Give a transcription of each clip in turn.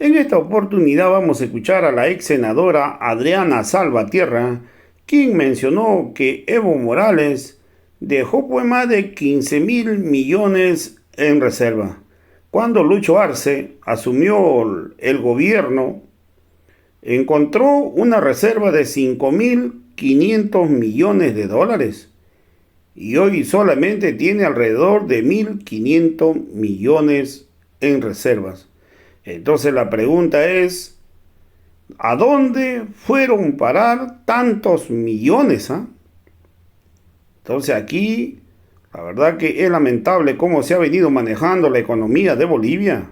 En esta oportunidad vamos a escuchar a la ex senadora Adriana Salvatierra, quien mencionó que Evo Morales dejó pues más de 15.000 millones en reserva. Cuando Lucho Arce asumió el gobierno, encontró una reserva de 5.500 millones de dólares y hoy solamente tiene alrededor de 1.500 millones en reservas. Entonces la pregunta es, ¿a dónde fueron parar tantos millones? Entonces aquí, la verdad que es lamentable cómo se ha venido manejando la economía de Bolivia.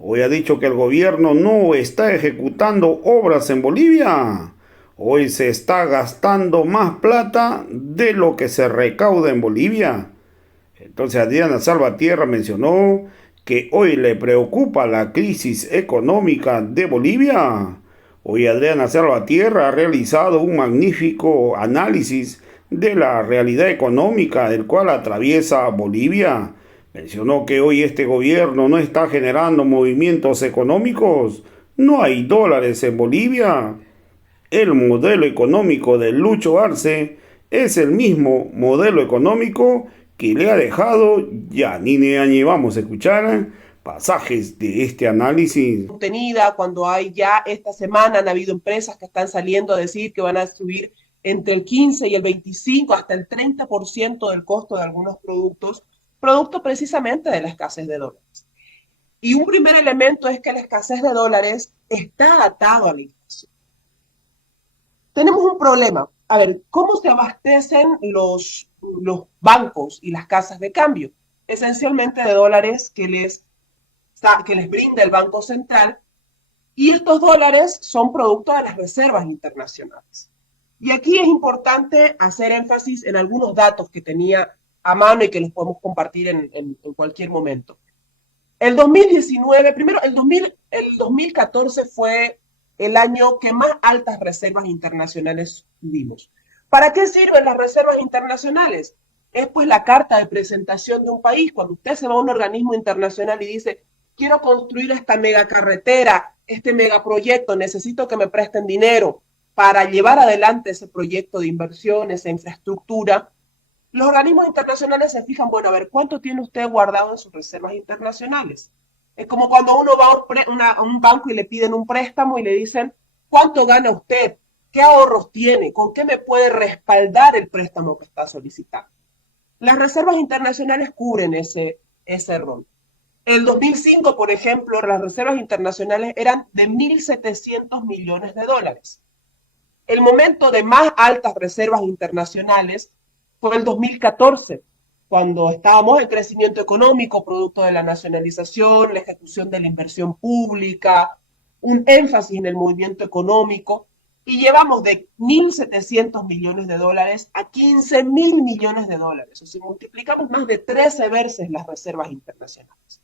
Hoy ha dicho que el gobierno no está ejecutando obras en Bolivia. Hoy se está gastando más plata de lo que se recauda en Bolivia. Entonces Adriana Salvatierra mencionó que hoy le preocupa la crisis económica de Bolivia. Hoy Adriana Salvatierra ha realizado un magnífico análisis de la realidad económica del cual atraviesa Bolivia. Mencionó que hoy este gobierno no está generando movimientos económicos. No hay dólares en Bolivia. El modelo económico de Lucho Arce es el mismo modelo económico que le ha dejado Yanine Áñez. Vamos a escuchar pasajes de este análisis. Contenida, cuando hay ya esta semana han habido empresas que están saliendo a decir que van a subir entre el 15 y el 25 hasta el 30% del costo de algunos productos, producto precisamente de la escasez de dólares. Y un primer elemento es que la escasez de dólares está atado a la inflación. Tenemos un problema. A ver, ¿cómo se abastecen los bancos y las casas de cambio? Esencialmente de dólares que les brinda el Banco Central, y estos dólares son producto de las reservas internacionales. Y aquí es importante hacer énfasis en algunos datos que tenía a mano y que los podemos compartir en cualquier momento. El 2019, primero, el 2014 fue el año que más altas reservas internacionales tuvimos. ¿Para qué sirven las reservas internacionales? Es pues la carta de presentación de un país. Cuando usted se va a un organismo internacional y dice, quiero construir esta megacarretera, este megaproyecto, necesito que me presten dinero para llevar adelante ese proyecto de inversión, esa infraestructura, los organismos internacionales se fijan, bueno, a ver, ¿cuánto tiene usted guardado en sus reservas internacionales? Es como cuando uno va a un banco y le piden un préstamo y le dicen, ¿cuánto gana usted? ¿Qué ahorros tiene? ¿Con qué me puede respaldar el préstamo que está solicitando? Las reservas internacionales cubren ese rol. El 2005, por ejemplo, las reservas internacionales eran de 1.700 millones de dólares. El momento de más altas reservas internacionales fue el 2014, cuando estábamos en crecimiento económico, producto de la nacionalización, la ejecución de la inversión pública, un énfasis en el movimiento económico, y llevamos de 1.700 millones de dólares a 15.000 millones de dólares. O sea, multiplicamos más de 13 veces las reservas internacionales.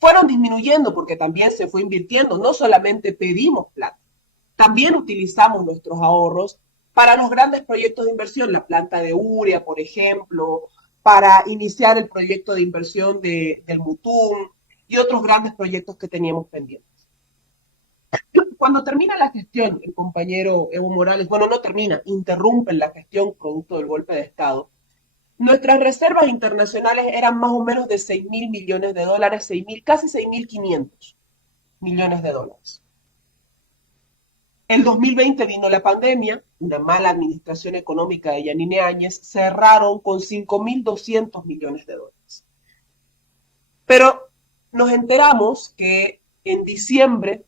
Fueron disminuyendo porque también se fue invirtiendo, no solamente pedimos plata, también utilizamos nuestros ahorros para los grandes proyectos de inversión, la planta de Uria, por ejemplo, para iniciar el proyecto de inversión del Mutum y otros grandes proyectos que teníamos pendientes. Cuando termina la gestión, el compañero Evo Morales, bueno, no termina, interrumpe la gestión producto del golpe de Estado. Nuestras reservas internacionales eran más o menos de 6.000 millones de dólares, 6.000, casi 6.500 millones de dólares. El 2020 vino la pandemia, una mala administración económica de Yanine Áñez, cerraron con 5.200 millones de dólares. Pero nos enteramos que en diciembre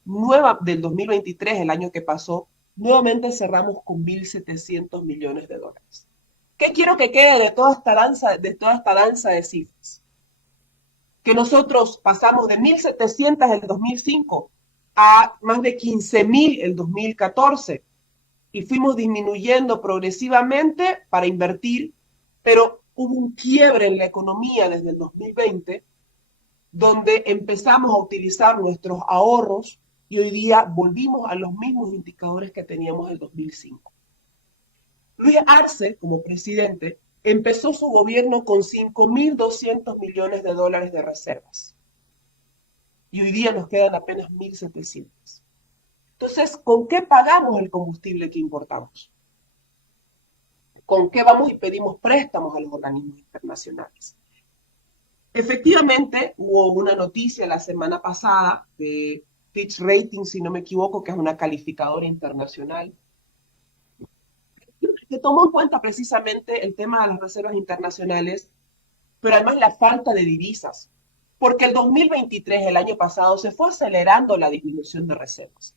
del 2023, el año que pasó, nuevamente cerramos con 1.700 millones de dólares. ¿Qué quiero que quede de toda esta danza de cifras? Que nosotros pasamos de 1.700 el 2005 a más de 15.000 el 2014 y fuimos disminuyendo progresivamente para invertir, pero hubo un quiebre en la economía desde el 2020 donde empezamos a utilizar nuestros ahorros y hoy día volvimos a los mismos indicadores que teníamos en el 2005. Luis Arce, como presidente, empezó su gobierno con 5.200 millones de dólares de reservas. y hoy día nos quedan apenas 1.700. Entonces, ¿con qué pagamos el combustible que importamos? ¿Con qué vamos y pedimos préstamos a los organismos internacionales? Efectivamente, hubo una noticia la semana pasada de Fitch Ratings, si no me equivoco, que es una calificadora internacional, que tomó en cuenta precisamente el tema de las reservas internacionales, pero además la falta de divisas, porque el 2023, el año pasado, se fue acelerando la disminución de reservas.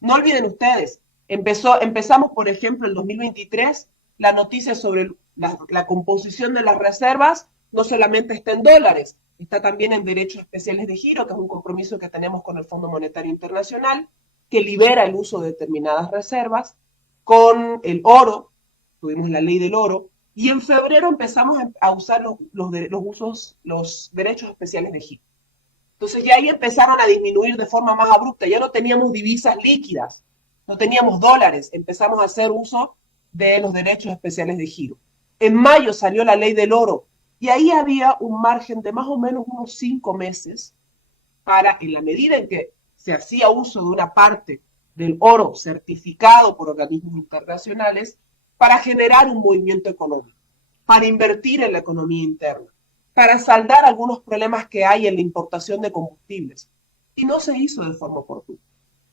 No olviden ustedes, empezamos, por ejemplo, el 2023, la noticia sobre la composición de las reservas no solamente está en dólares, está también en derechos especiales de giro, que es un compromiso que tenemos con el Fondo Monetario Internacional, que libera el uso de determinadas reservas, con el oro, tuvimos la ley del oro, y en febrero empezamos a usar los derechos especiales de giro. Entonces ya ahí empezaron a disminuir de forma más abrupta, ya no teníamos divisas líquidas, no teníamos dólares, empezamos a hacer uso de los derechos especiales de giro. En mayo salió la ley del oro y ahí había un margen de más o menos unos 5 meses para, en la medida en que se hacía uso de una parte del oro certificado por organismos internacionales, para generar un movimiento económico, para invertir en la economía interna, para saldar algunos problemas que hay en la importación de combustibles. Y no se hizo de forma oportuna.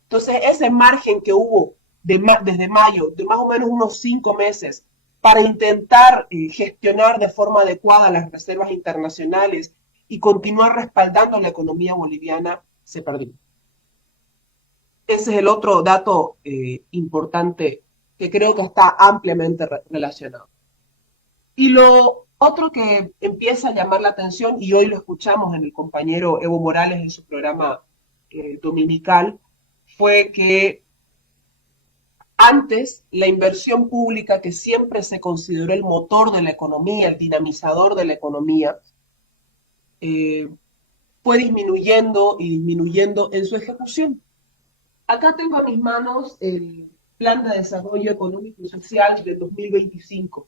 Entonces, ese margen que hubo desde mayo, de más o menos unos 5 meses, para intentar gestionar de forma adecuada las reservas internacionales y continuar respaldando la economía boliviana, se perdió. Ese es el otro dato importante que creo que está ampliamente relacionado. Y lo otro que empieza a llamar la atención, y hoy lo escuchamos en el compañero Evo Morales en su programa dominical, fue que antes la inversión pública, que siempre se consideró el motor de la economía, el dinamizador de la economía, fue disminuyendo y disminuyendo en su ejecución. Acá tengo en mis manos el Plan de Desarrollo Económico y Social del 2025.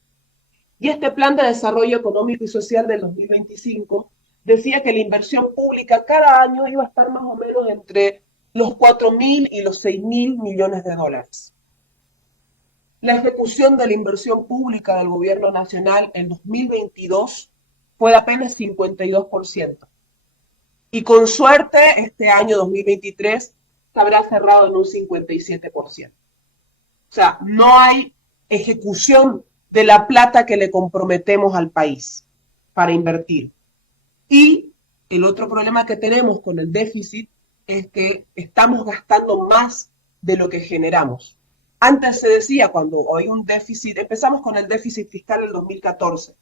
Y este Plan de Desarrollo Económico y Social del 2025 decía que la inversión pública cada año iba a estar más o menos entre los 4.000 y los 6.000 millones de dólares. La ejecución de la inversión pública del gobierno nacional en 2022 fue de apenas 52%. Y con suerte, este año 2023 se habrá cerrado en un 57%. O sea, no hay ejecución de la plata que le comprometemos al país para invertir. Y el otro problema que tenemos con el déficit es que estamos gastando más de lo que generamos. Antes se decía, cuando hay un déficit, empezamos con el déficit fiscal en el 2014.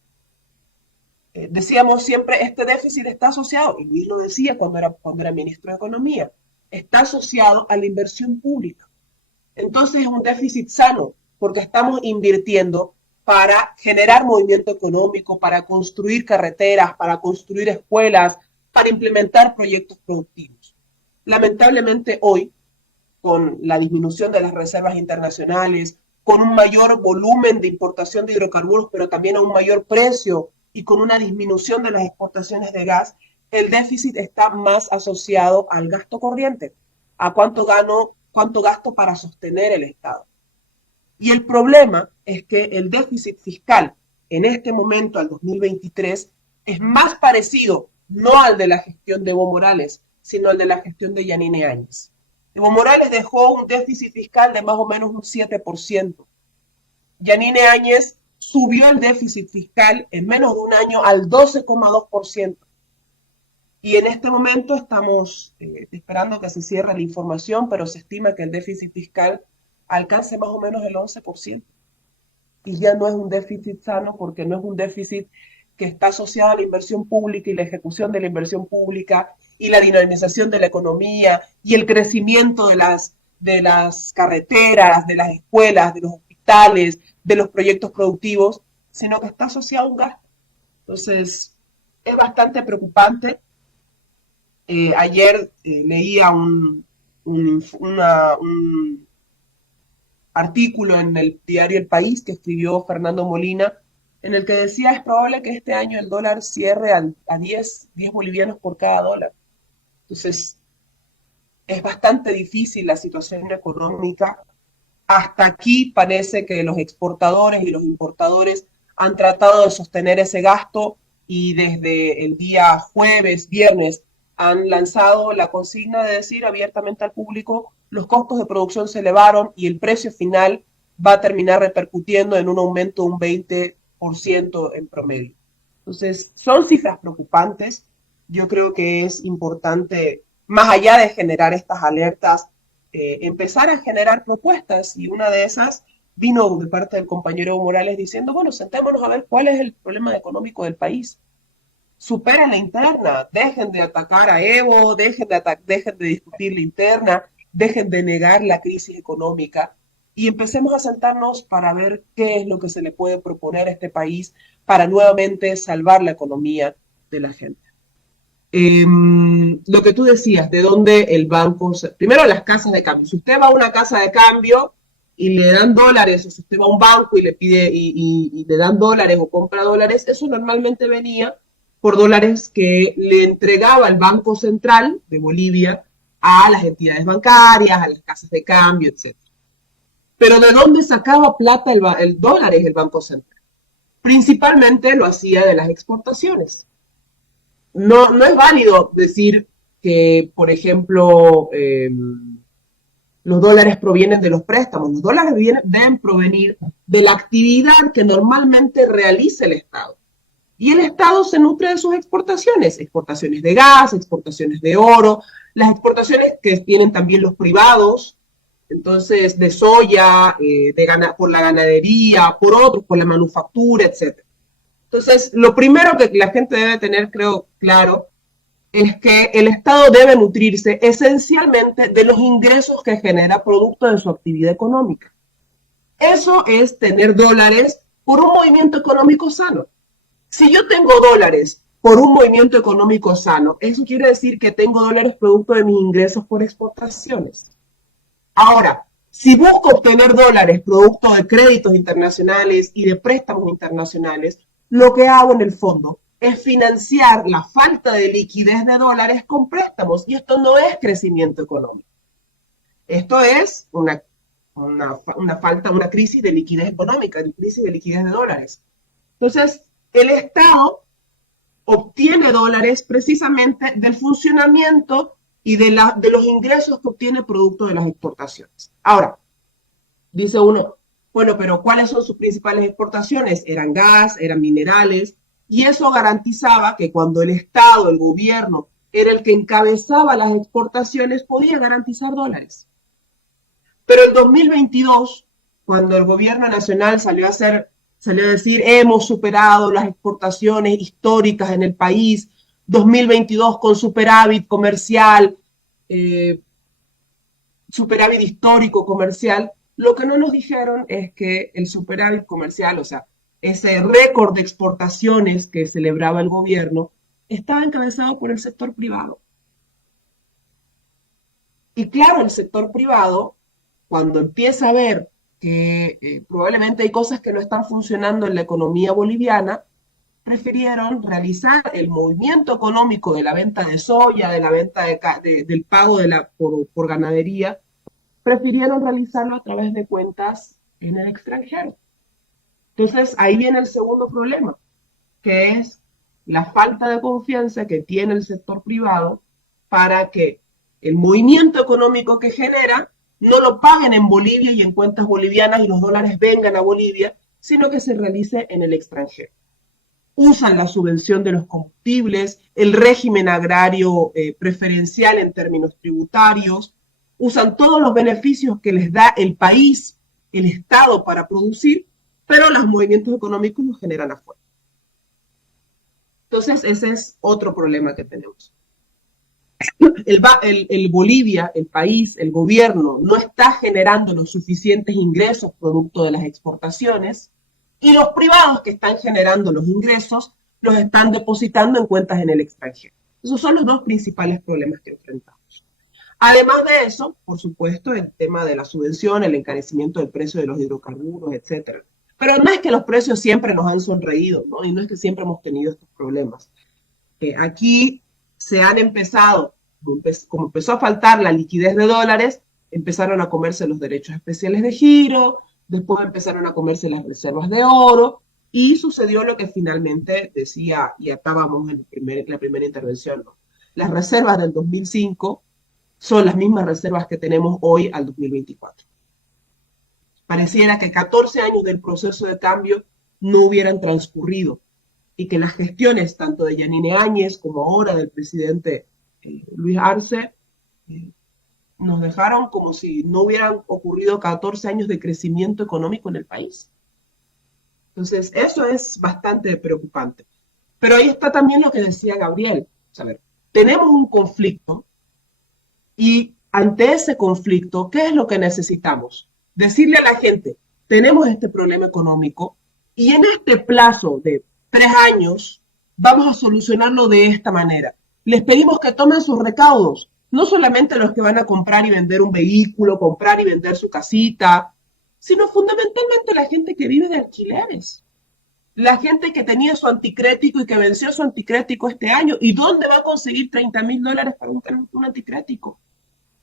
Decíamos siempre, este déficit está asociado, y Luis lo decía cuando era ministro de Economía, está asociado a la inversión pública. Entonces es un déficit sano, porque estamos invirtiendo para generar movimiento económico, para construir carreteras, para construir escuelas, para implementar proyectos productivos. Lamentablemente hoy, con la disminución de las reservas internacionales, con un mayor volumen de importación de hidrocarburos, pero también a un mayor precio y con una disminución de las exportaciones de gas, el déficit está más asociado al gasto corriente, a cuánto gasto para sostener el Estado. Y el problema es que el déficit fiscal en este momento, al 2023, es más parecido no al de la gestión de Evo Morales, sino al de la gestión de Yanine Áñez. Evo Morales dejó un déficit fiscal de más o menos un 7%. Yanine Áñez subió el déficit fiscal en menos de un año al 12,2%. Y en este momento estamos esperando que se cierre la información, pero se estima que el déficit fiscal alcance más o menos el 11%. Y ya no es un déficit sano, porque no es un déficit que está asociado a la inversión pública y la ejecución de la inversión pública y la dinamización de la economía y el crecimiento de las carreteras, de las escuelas, de los hospitales, de los proyectos productivos, sino que está asociado a un gasto. Entonces, es bastante preocupante. Ayer leía un artículo en el diario El País que escribió Fernando Molina, en el que decía es probable que este año el dólar cierre a 10 bolivianos por cada dólar. Entonces, es bastante difícil la situación económica. Hasta aquí parece que los exportadores y los importadores han tratado de sostener ese gasto y desde el día jueves, viernes, han lanzado la consigna de decir abiertamente al público los costos de producción se elevaron y el precio final va a terminar repercutiendo en un aumento de un 20% en promedio. Entonces, son cifras preocupantes. Yo creo que es importante, más allá de generar estas alertas, empezar a generar propuestas y una de esas vino de parte del compañero Evo Morales diciendo, bueno, sentémonos a ver cuál es el problema económico del país. Superen la interna, dejen de atacar a Evo, dejen de discutir la interna, dejen de negar la crisis económica y empecemos a sentarnos para ver qué es lo que se le puede proponer a este país para nuevamente salvar la economía de la gente. Lo que tú decías, de dónde el banco, primero las casas de cambio. Si usted va a una casa de cambio y le dan dólares, o si usted va a un banco y le pide y le dan dólares o compra dólares, eso normalmente venía por dólares que le entregaba el Banco Central de Bolivia a las entidades bancarias, a las casas de cambio, etc. Pero ¿de dónde sacaba plata el dólar es el Banco Central? Principalmente lo hacía de las exportaciones. No es válido decir que, por ejemplo, los dólares provienen de los préstamos. Los dólares deben provenir de la actividad que normalmente realiza el Estado. Y el Estado se nutre de sus exportaciones de gas, exportaciones de oro, las exportaciones que tienen también los privados, entonces de soya, por la ganadería, por otros, por la manufactura, etc. Entonces, lo primero que la gente debe tener, creo, claro, es que el Estado debe nutrirse esencialmente de los ingresos que genera producto de su actividad económica. Eso es tener dólares por un movimiento económico sano. Si yo tengo dólares por un movimiento económico sano, eso quiere decir que tengo dólares producto de mis ingresos por exportaciones. Ahora, si busco obtener dólares producto de créditos internacionales y de préstamos internacionales, lo que hago en el fondo es financiar la falta de liquidez de dólares con préstamos. Y esto no es crecimiento económico. Esto es una crisis de liquidez económica, una crisis de liquidez de dólares. Entonces, el Estado obtiene dólares precisamente del funcionamiento y de los ingresos que obtiene producto de las exportaciones. Ahora, dice uno, bueno, pero ¿cuáles son sus principales exportaciones? Eran gas, eran minerales, y eso garantizaba que cuando el Estado, el gobierno, era el que encabezaba las exportaciones, podía garantizar dólares. Pero en 2022, cuando el gobierno nacional salió a decir, hemos superado las exportaciones históricas en el país, 2022 con superávit comercial, superávit histórico comercial, lo que no nos dijeron es que el superávit comercial, o sea, ese récord de exportaciones que celebraba el gobierno, estaba encabezado por el sector privado. Y claro, el sector privado, cuando empieza a ver que probablemente hay cosas que no están funcionando en la economía boliviana, prefirieron realizar el movimiento económico de la venta de soya, de la venta del pago por ganadería, prefirieron realizarlo a través de cuentas en el extranjero. Entonces, ahí viene el segundo problema, que es la falta de confianza que tiene el sector privado para que el movimiento económico que genera no lo paguen en Bolivia y en cuentas bolivianas y los dólares vengan a Bolivia, sino que se realice en el extranjero. Usan la subvención de los combustibles, el régimen agrario preferencial en términos tributarios, usan todos los beneficios que les da el país, el Estado para producir, pero los movimientos económicos los generan afuera. Entonces, ese es otro problema que tenemos. El Bolivia, el país, el gobierno, no está generando los suficientes ingresos producto de las exportaciones y los privados que están generando los ingresos los están depositando en cuentas en el extranjero. Esos son los dos principales problemas que enfrentamos. Además de eso, por supuesto, el tema de la subvención, el encarecimiento del precio de los hidrocarburos, etcétera. Pero no es que los precios siempre nos han sonreído, ¿no? Y no es que siempre hemos tenido estos problemas. Aquí se han empezado como empezó a faltar la liquidez de dólares, empezaron a comerse los derechos especiales de giro, después empezaron a comerse las reservas de oro, y sucedió lo que finalmente decía, y acabamos en la primera intervención, ¿no? Las reservas del 2005 son las mismas reservas que tenemos hoy al 2024. Pareciera que 14 años del proceso de cambio no hubieran transcurrido y que las gestiones tanto de Yanine Áñez como ahora del presidente Luis Arce nos dejaron como si no hubieran ocurrido 14 años de crecimiento económico en el país. Entonces, eso es bastante preocupante. Pero ahí está también lo que decía Gabriel. A ver, tenemos un conflicto y ante ese conflicto, ¿qué es lo que necesitamos? Decirle a la gente, tenemos este problema económico y en este plazo de 3 años vamos a solucionarlo de esta manera. Les pedimos que tomen sus recaudos, no solamente los que van a comprar y vender un vehículo, comprar y vender su casita, sino fundamentalmente la gente que vive de alquileres. La gente que tenía su anticrético y que venció su anticrético este año. ¿Y dónde va a conseguir $30,000 para un anticrético?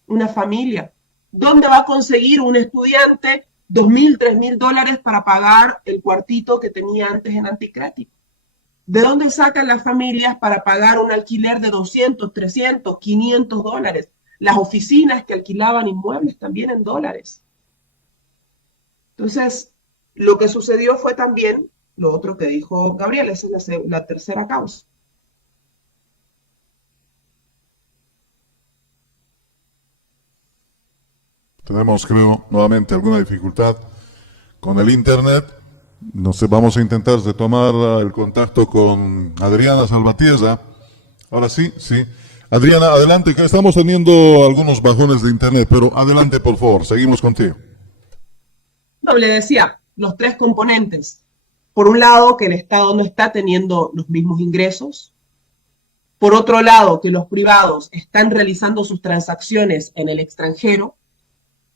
Una familia. ¿Dónde va a conseguir un estudiante $2,000, $3,000 para pagar el cuartito que tenía antes en anticrético? ¿De dónde sacan las familias para pagar un alquiler de 200, 300, $500? Las oficinas que alquilaban inmuebles también en dólares. Entonces, lo que sucedió fue también lo otro que dijo Gabriel, esa es la tercera causa. Tenemos, creo, nuevamente alguna dificultad con el internet. No sé, vamos a intentar retomar el contacto con Adriana Salvatierra. Ahora sí, sí. Adriana, adelante, que estamos teniendo algunos bajones de internet, pero adelante, por favor, seguimos contigo. No, le decía, los 3 componentes. Por un lado, que el Estado no está teniendo los mismos ingresos. Por otro lado, que los privados están realizando sus transacciones en el extranjero.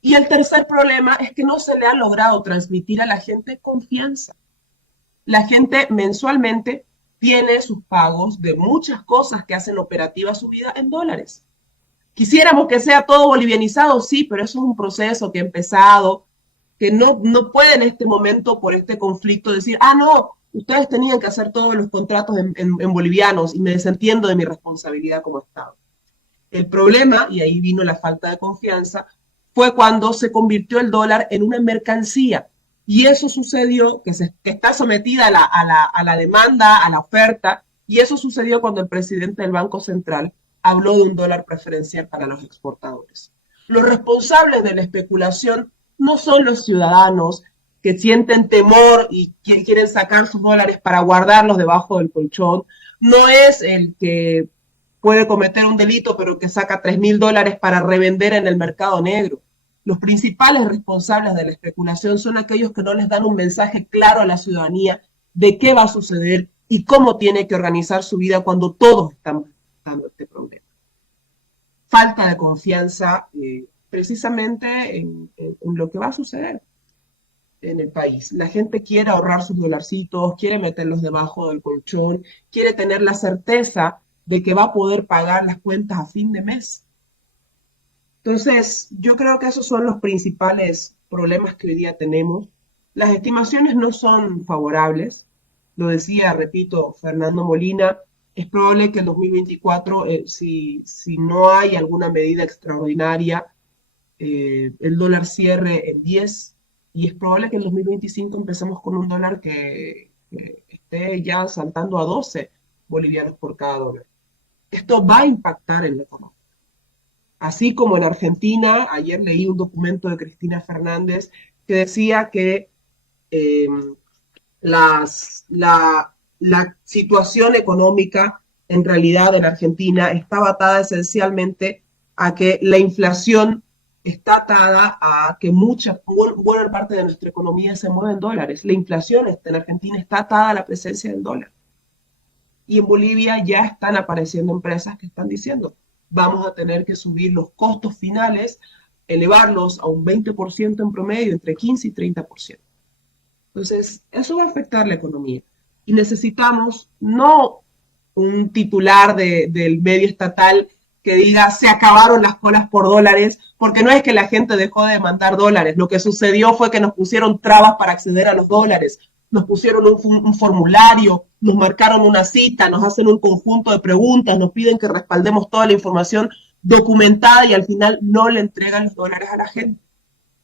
Y el tercer problema es que no se le ha logrado transmitir a la gente confianza. La gente mensualmente tiene sus pagos de muchas cosas que hacen operativa su vida en dólares. Quisiéramos que sea todo bolivianizado, sí, pero eso es un proceso que ha empezado, que no puede en este momento, por este conflicto, decir, no, ustedes tenían que hacer todos los contratos en bolivianos y me desentiendo de mi responsabilidad como Estado. El problema, y ahí vino la falta de confianza, fue cuando se convirtió el dólar en una mercancía. Y eso sucedió, que está sometida a la demanda, a la oferta, y eso sucedió cuando el presidente del Banco Central habló de un dólar preferencial para los exportadores. Los responsables de la especulación no son los ciudadanos que sienten temor y quieren sacar sus dólares para guardarlos debajo del colchón, no es el que puede cometer un delito pero que saca $3,000 para revender en el mercado negro. Los principales responsables de la especulación son aquellos que no les dan un mensaje claro a la ciudadanía de qué va a suceder y cómo tiene que organizar su vida cuando todos estamos dando este problema. Falta de confianza precisamente en lo que va a suceder en el país. La gente quiere ahorrar sus dolarcitos, quiere meterlos debajo del colchón, quiere tener la certeza de que va a poder pagar las cuentas a fin de mes. Entonces, yo creo que esos son los principales problemas que hoy día tenemos. Las estimaciones no son favorables. Lo decía, repito, Fernando Molina, es probable que en 2024, si no hay alguna medida extraordinaria, el dólar cierre en 10 y es probable que en 2025 empecemos con un dólar que esté ya saltando a 12 bolivianos por cada dólar. Esto va a impactar en la economía. Así como en Argentina, ayer leí un documento de Cristina Fernández que decía que la situación económica en realidad en Argentina estaba atada esencialmente a que la inflación está atada a que buena parte de nuestra economía se mueve en dólares. La inflación en Argentina está atada a la presencia del dólar. Y en Bolivia ya están apareciendo empresas que están diciendo, vamos a tener que subir los costos finales, elevarlos a un 20% en promedio, entre 15 y 30%. Entonces, eso va a afectar la economía. Y necesitamos no un titular del medio estatal que diga se acabaron las colas por dólares, porque no es que la gente dejó de mandar dólares, lo que sucedió fue que nos pusieron trabas para acceder a los dólares, nos pusieron un formulario, nos marcaron una cita, nos hacen un conjunto de preguntas, nos piden que respaldemos toda la información documentada y al final no le entregan los dólares a la gente.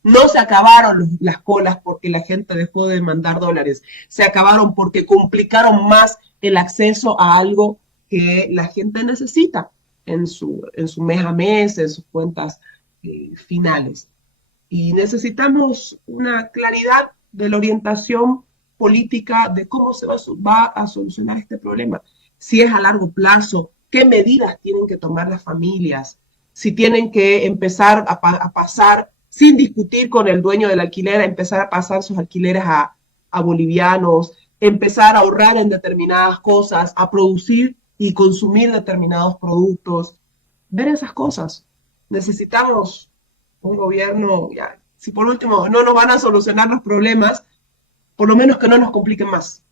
No se acabaron las colas porque la gente dejó de mandar dólares, se acabaron porque complicaron más el acceso a algo que la gente necesita en su mes a mes, en sus cuentas finales. Y necesitamos una claridad de la orientación política de cómo se va a solucionar este problema. Si es a largo plazo, qué medidas tienen que tomar las familias, si tienen que empezar a pasar, sin discutir con el dueño del alquiler, a empezar a pasar sus alquileres a bolivianos, empezar a ahorrar en determinadas cosas, a producir y consumir determinados productos, ver esas cosas. Necesitamos un gobierno, ya, si por último no nos van a solucionar los problemas, por lo menos que no nos compliquen más.